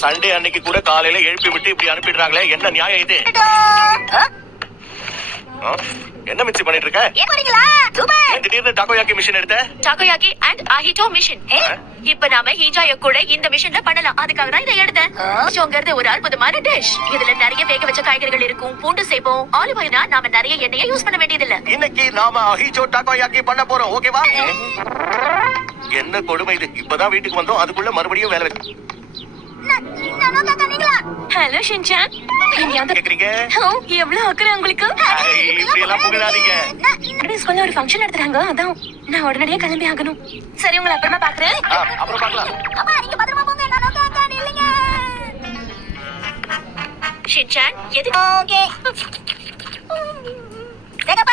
Sunday அன்னைக்கு கூட காலையில எழுப்பி விட்டு இப்படி அனுப்பிடுறாங்களே, என்ன நியாயம் இது? என்ன மிச்சி பண்ணிட்டு இருக்க? திடீர்னு டாகோயாக்கி மிஷின் எடுத்த? டாகோயாக்கி அண்ட் ஆஹிட்டோ மிஷின். இப்ப நாம ஹீஜாய கூட இந்த மிஷின்ல பண்ணலாம். அதுக்காக தான் இதை எடுத்தேன். ஹீஜோங்கிறது ஒரு அற்புதமான டிஷ். இதுல நிறைய வேக வச்ச காய்கறிகள் இருக்கும், பூண்டு சேர்ப்போம், ஆலிவ் ஆயில்னா நாம நிறைய எண்ணெயை யூஸ் பண்ண வேண்டியது இல்ல. இன்னைக்கு நாம ஹீஜோ டாகோயாக்கி பண்ண போறோம், ஓகேவா? என்ன கொடுமை இது! இப்பதான் வீட்டுக்கு வந்தோம், அதுக்குள்ள மறுபடியும் வேலை. ஹலோ ஷின்சான், கேக்குறீங்க? எவ்வளவு அக்கறை உங்களுக்கு? இப்படி எல்லாம் புகழாதீங்க. ஸ்கூல்ல ஒரு ஃபங்க்ஷன் நடத்துறாங்க, அதான் நான் உடனடியே கிளம்பி ஆகணும். சரி, உங்களை அப்புறமா பாக்குறேன். அப்புறம் பார்க்கலாம். ஷின்சான், எது? ஓகே.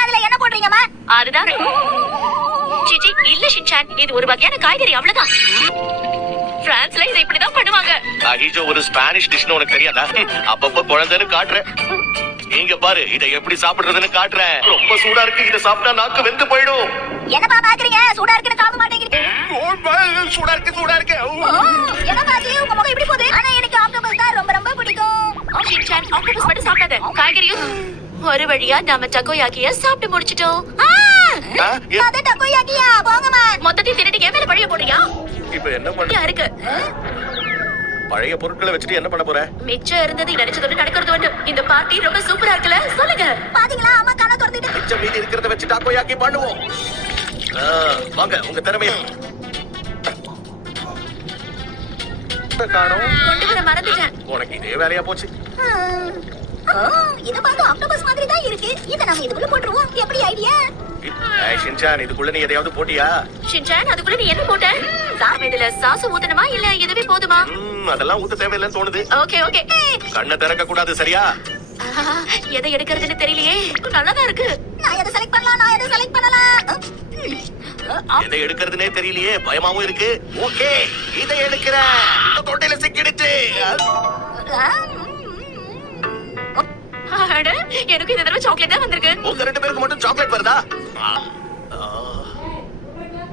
அதுல என்ன போடுறீங்கம்மா? அதுதான். சிச்சி, இல்ல ஷின்சான், இது ஒரு வகையான காய்கறி, அவ்வளவுதான். பிரான்ஸ்ல இதை இப்படிதான் பண்ணுவாங்க. ஹீஜோ ஒரு ஸ்பானிஷ் டிஷ்னு உனக்கு தெரியாதா? அப்பப்ப குழந்தைன்னு காட்டுறேன். நீங்க பாரு, இதை எப்படி சாப்பிடுறதுன்னு காட்டுறேன். ரொம்ப சூடா இருக்கு, இதை சாப்பிட்டா நாக்கு வெந்து போயிடும். என்னப்பா பாக்குறீங்க? சூடா இருக்குன்னு காம மாட்டேங்கிறீங்க. சூடா இருக்கு, சூடா இருக்கு. என்ன பாத்தி உங்க முகம் இப்படி போகுது? ஆனா எனக்கு ஆக்டோபஸ் தான் ரொம்ப ரொம்ப பிடிக்கும். ஷின்சான், ஆக்டோபஸ் மட்டும் சாப்பிடாத, காய்கறியும். ஒரு வழியா நாம டகோயாக்கிய சாப்பிட்டு முடிச்சிட்டோம். அது டகோயாக்கியா? போங்கம்மா. மொத்தத்தையும் திருடி என் மேல பழிய போடுறியா? இப்ப என்ன பண்ண இருக்கு? பழைய பொருட்களை வச்சுட்டு என்ன பண்ண போற? மிச்சம் இருந்தது நினைச்சதோட நடக்கிறது வந்து. இந்த பார்ட்டி ரொம்ப சூப்பரா இருக்குல்ல? சொல்லுங்க. பாத்தீங்களா, அம்மா கண்ணை திறந்துட்டு. மிச்சம் மீதி இருக்கிறத வச்சு டாகோயாக்கி பண்ணுவோம். வாங்க, உங்க திறமையை காணோம். கொண்டு வர மறந்துட்டேன். உனக்கு இதே வேலையா போச்சு. இது பார்க்க ஆக்டோபஸ் மாதிரி தான் இருக்கு. இத நாம இதுக்குள்ள போட்டுருவோம். எப்படி ஐடியா? ஷின்சான், இதுக்குள்ள நீ எதையாவது போட்டியா? ஷின்சான், அதுக்குள்ள நீ என்ன போட்ட? இதுல சாஸ் ஊத்தணுமா இல்ல இதுவே போதுமா? அதெல்லாம் ஊத்த தேவையில்லைன்னு தோணுது. Okay okay. கண்ணை திறக்க கூடாது, சரியா? எதை எடுக்கிறதுன்னு தெரியலையே. நல்லாதான் இருக்கு. நான் எதை செலக்ட் பண்ணலாம்? எதை எடுக்கிறதுனே தெரியலையே, பயமாவும் இருக்கு. ஓகே, இதை எடுக்கிறேன். தொண்டையில சிக்கிடுச்சு. எனக்கு இந்த தடவை சாக்லேட் தான் வந்திருக்கு. உங்க ரெண்டு பேருக்கு மட்டும் சாக்லேட் வருதா?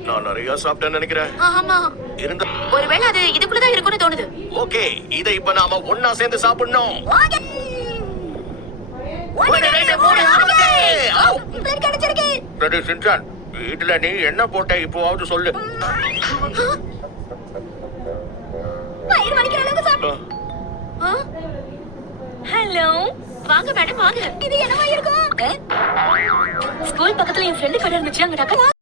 நான் நிறைய சாப்பிட்டேன்னு நினைக்கிறேன். ஆமா, ஒருவேளை அது இதுக்குள்ளதான் இருக்கும்னு தோணுது. ஓகே, இதை இப்ப நாம ஒன்னா சேர்ந்து சாப்பிடணும். ஷின்சான், வீட்டுல நீ என்ன போட்ட இப்போவாவது சொல்லு. ஹலோ, வாங்க மேடம், வாங்க. இது என்னவா இருக்கும்? ஸ்கூல் பக்கத்துல என் ஃப்ரெண்டு கடை இருந்துச்சு, அங்க